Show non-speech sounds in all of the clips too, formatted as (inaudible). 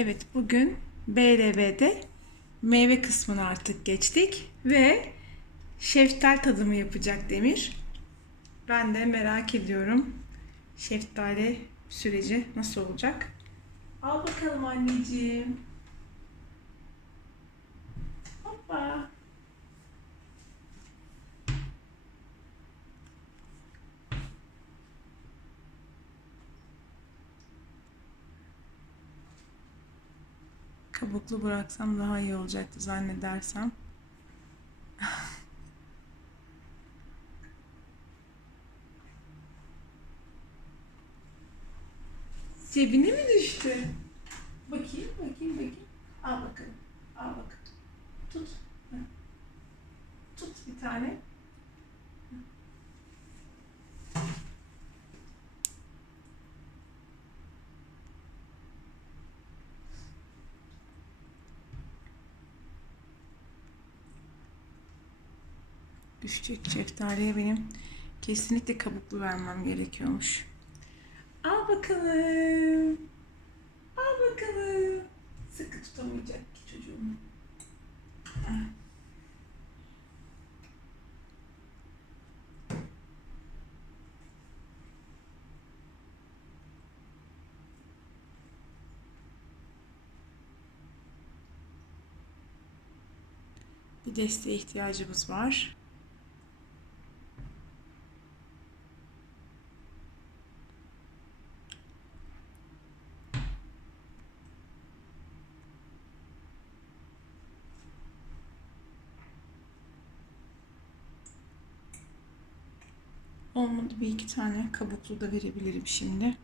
Evet bugün BRV'de meyve kısmına artık geçtik ve şeftal tadımı yapacak Demir. Ben de merak ediyorum şeftali süreci nasıl olacak. Al bakalım anneciğim. Hoppa. Kabuklu bıraksam daha iyi olacaktı zannedersem. (laughs) Cebine mi düştü? Bakayım, bakayım, bakayım. Al bakalım. Al bakalım. Tut. Tut bir tane. Düşecek şeftaliye benim kesinlikle kabuklu vermem gerekiyormuş. Al bakalım. Al bakalım. Sıkı tutamayacak ki çocuğum. Ah. Bir desteğe ihtiyacımız var. Olmadı bir iki tane kabuklu da verebilirim şimdi.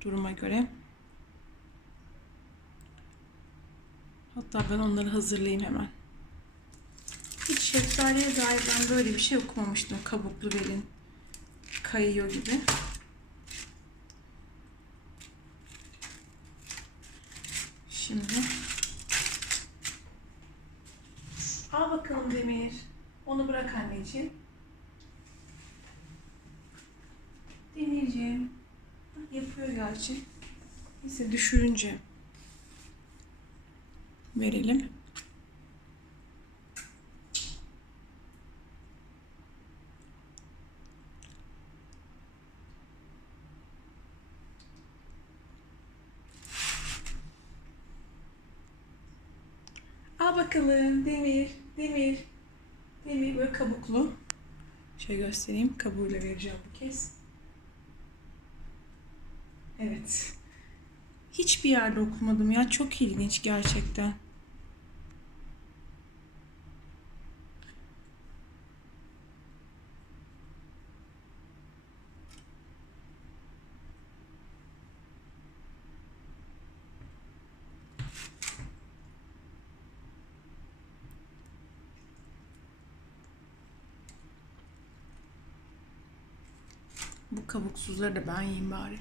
Duruma göre. Hatta ben onları hazırlayayım hemen. Hiç şeftaliye dair ben böyle bir şey okumamıştım. Kabuklu verin. Kayıyor gibi. Şimdi. Al bakalım Demir. Onu bırak anneciğim. Bak Yapıyor gerçi. Neyse düşürünce verelim. Al bakalım Demir, Demir. Demir böyle kabuklu. Şöyle göstereyim. Kabuğuyla vereceğim bu kez. Evet. Hiçbir yerde okumadım ya. Çok ilginç gerçekten. Bu kabuksuzları da ben yiyeyim bari.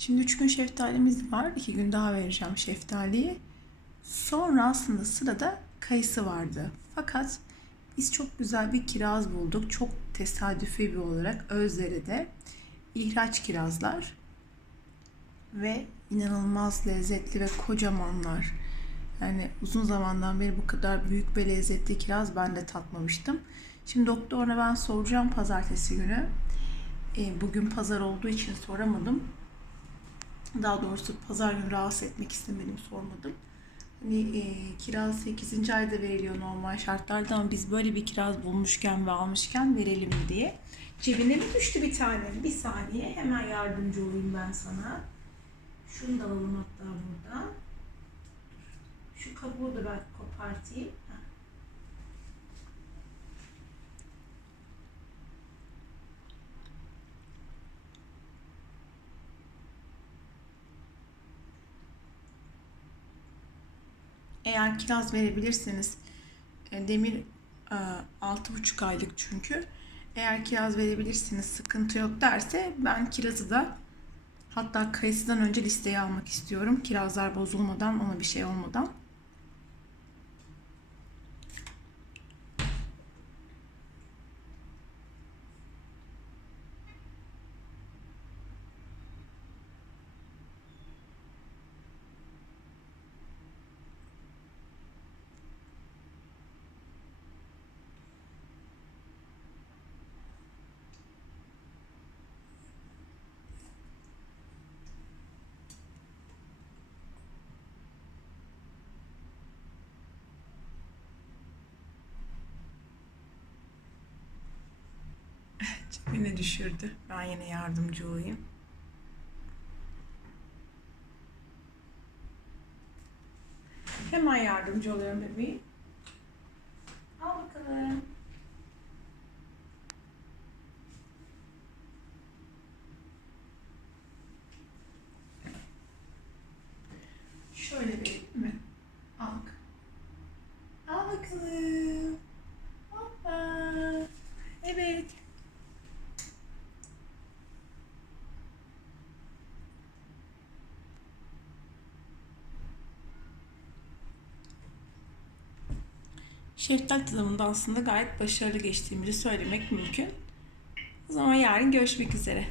Şimdi üç gün şeftalimiz var. İki gün daha vereceğim şeftaliyi. Sonra aslında sırada kayısı vardı. Fakat biz çok güzel bir kiraz bulduk. Çok tesadüfi bir olarak Özdere'de ihraç kirazlar ve inanılmaz lezzetli ve kocamanlar. Yani uzun zamandan beri bu kadar büyük ve lezzetli kiraz ben de tatmamıştım. Şimdi doktoruna ben soracağım pazartesi günü. E, bugün pazar olduğu için soramadım. Daha doğrusu pazar günü rahatsız etmek istemedim sormadım. Hani e, kiraz 8. ayda veriliyor normal şartlarda ama biz böyle bir kiraz bulmuşken ve almışken verelim mi diye. Cebine mi düştü bir tane? Bir saniye hemen yardımcı olayım ben sana. Şunu da alalım hatta buradan. Şu kabuğu da ben kopartayım. Eğer kiraz verebilirseniz e, demir e, altı buçuk aylık çünkü. Eğer kiraz verebilirsiniz sıkıntı yok derse ben kirazı da hatta kayısıdan önce listeye almak istiyorum. Kirazlar bozulmadan ona bir şey olmadan. Cebine düşürdü. Ben yine yardımcı olayım. Hemen yardımcı oluyorum bebeğim. Al bakalım. Şöyle vereyim mi? Al bakalım. Al bakalım. Hoppa. Evet. Şeftali tadımında aslında gayet başarılı geçtiğimizi söylemek mümkün. O zaman yarın görüşmek üzere.